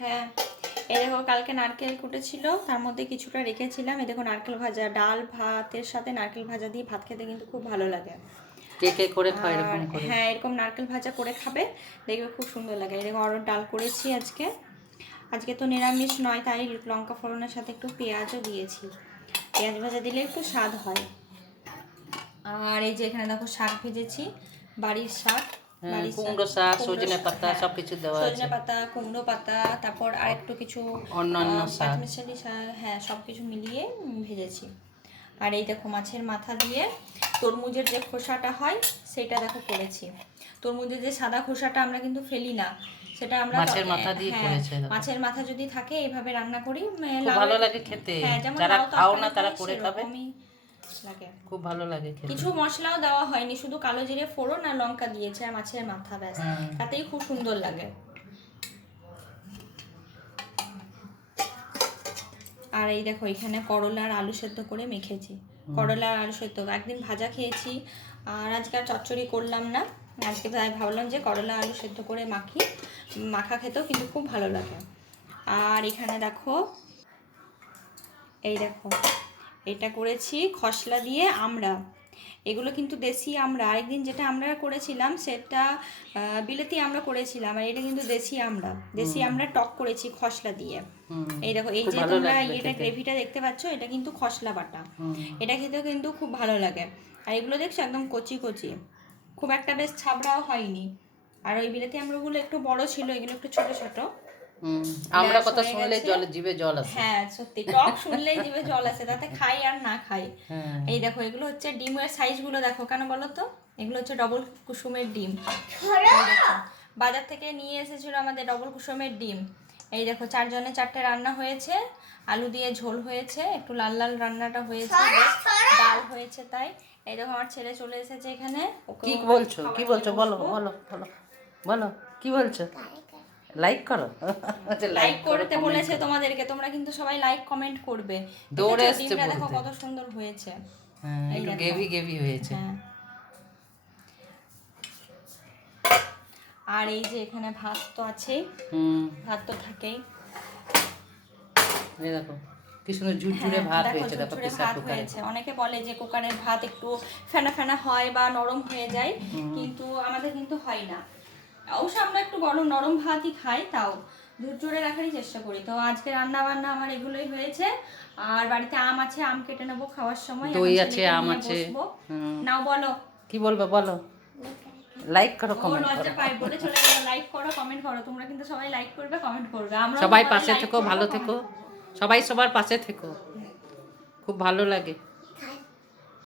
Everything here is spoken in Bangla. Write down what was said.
হ্যাঁ, এই দেখো কালকে নারকেল কুটেছিল, তার মধ্যে কিছুটা রেখেছিলাম। এই দেখো নারকেল ভাজা, ডাল ভাতের সাথে নারকেল ভাজা দিয়ে ভাত খেতে কিন্তু খুব ভালো লাগে। কে কে করে খায় আর এরকম করে? হ্যাঁ, এরকম নারকেল ভাজা করে খাবে, দেখবে খুব সুন্দর লাগে। এই দেখো অরহর ডাল করেছি আজকে। আজকে তো নিরামিষ নয়, তাই লঙ্কা ফোড়নের সাথে একটু পেঁয়াজও দিয়েছি। পেঁয়াজ ভাজা দিলে একটু স্বাদ হয়। আর এই যে এখানে দেখো শাক ভেজেছি, বাড়ির শাক। বাড়ির কুমড়ো শাক, কুমড়ো সজনে শাক, পাতা হ্যাঁ, সবকিছু দেওয়া আছে। সজনে পাতা, কুমড়ো পাতা, তারপর আর একটু কিছু অন্যান্য শাক। পাঁচমিশালি শাক, হ্যাঁ, সব কিছু মিলিয়ে ভেজেছি। আর এই দেখো মাছের মাথা দিয়ে তরমুজের যে খোসাটা হয় সেটা দেখো করেছি। তরমুজের যে সাদা খোসাটা আমরা কিন্তু ফেলি না, সেটা আমরা মাছের মাথা দিয়ে হ্যাঁ, করেছে। মাছের মাথা যদি থাকে এইভাবে রান্না করি, খুব ভালো লাগে খেতে। হ্যাঁ, যেমন যারা লাউ খাও না তরকারি তারা খাই করে খাবে, সেরকমই লাগে। খুব ভালো লাগে খেতে। কিছু মশলাও দেওয়া হয়নি, শুধু কালো জিরে ফোড়ন আর লঙ্কা দিয়েছে আর মাছের মাথা, ব্যাস, তাতেই খুব সুন্দর লাগে। আর এই দেখো এখানে করলা আর আলু সেদ্ধ করে মেখেছি। করলা আর আলু সেদ্ধ একদিন ভাজা খেয়েছি, আর আজকে আর চচ্চড়ি করলাম না। আজকে তাই ভাবলাম যে করলা আলু সেদ্ধ করে মাখা খেতেও কিন্তু খুব ভালো লাগে। আর এখানে দেখো, এই দেখো এটা করেছি খসলা দিয়ে আমড়া। এগুলো কিন্তু দেশি আমড়া। আরেকদিন যেটা আমরা করেছিলাম সেটা বিলেতি আমড়া করেছিলাম, আর এটা কিন্তু দেশি আমড়া। দেশি আমড়া টক করেছি খসলা দিয়ে। এই দেখো, এই যে তোমরা এটা গ্রেভিটা দেখতে পাচ্ছ, এটা কিন্তু খসলা বাটা। এটা খেতেও কিন্তু খুব ভালো লাগে। আর এগুলো দেখছো একদম কচি কচি, খুব একটা বেশ ছাবড়াও হয়নি। আর ওই বিলেতি আমড়াগুলো একটু বড় ছিল, এগুলো একটু ছোট ছোট। আমরা কথা শুনলে জিভে জল আসে। হ্যাঁ সত্যি, টক শুনলেই জিভে জল আসে, তাতে খাই আর না খাই। এই দেখো এগুলো হচ্ছে ডিমের সাইজগুলো দেখো, কেন বলো তো? এগুলো হচ্ছে ডবল কুসুমের ডিম। বাজার থেকে নিয়ে এসেছিল আমাদের ডবল কুসুমের ডিম। এই দেখো 4 জনে 4টে রান্না হয়েছে, আলু দিয়ে ঝোল হয়েছে, একটু লাল লাল রান্নাটা হয়েছে, ডাল হয়েছে। তাই এই দেখো আমার ছেলে চলে এসেছে এখানে। কি বলছো, কি বলছো? বলো বলো বলো বলো, কি বলছো? লাইক করো। লাইক করতে বলেছে তোমাদেরকে, তোমরা কিন্তু সবাই লাইক কমেন্ট করবে। দৌড়ে আসছে, ডিমটা দেখো কত সুন্দর হয়েছে। হ্যাঁ, একটু গেভি গেভি হয়েছে। হ্যাঁ। আর এই যে এখানে ভাত তো আছেই, ভাত তো থাকেই। এই দেখো কি সুন্দর ঝুরঝুরে ভাত হয়েছে, দেখো প্রেসার কুকারে। অনেকে বলে যে কুকারের ভাত একটু ফেনা ফেনা হয় বা নরম হয়ে যায়, কিন্তু আমাদের কিন্তু হয় না। অবশ্য আমরা একটু নরম ভাতই খাই, তাও ঝুরঝুরে রাখারই চেষ্টা করি। তো আজকে রান্না বান্না আমার এগুলোই হয়েছে। আর বাড়িতে আম আছে, আম কেটে নেবো খাওয়ার সময়। দই আছে, আম আছে। নাও বলো, কি বলবে বলো? লাইক করো, কমেন্ট করো। লজ্জা পাই বলে চলে গেল। লাইক করো, কমেন্ট করো। তোমরা কিন্তু সবাই লাইক করবে, কমেন্ট করবে। আমরা সবাই পাশে থেকো, ভালো থেকো, সবাই সবার পাশে থেকো, খুব ভালো লাগে।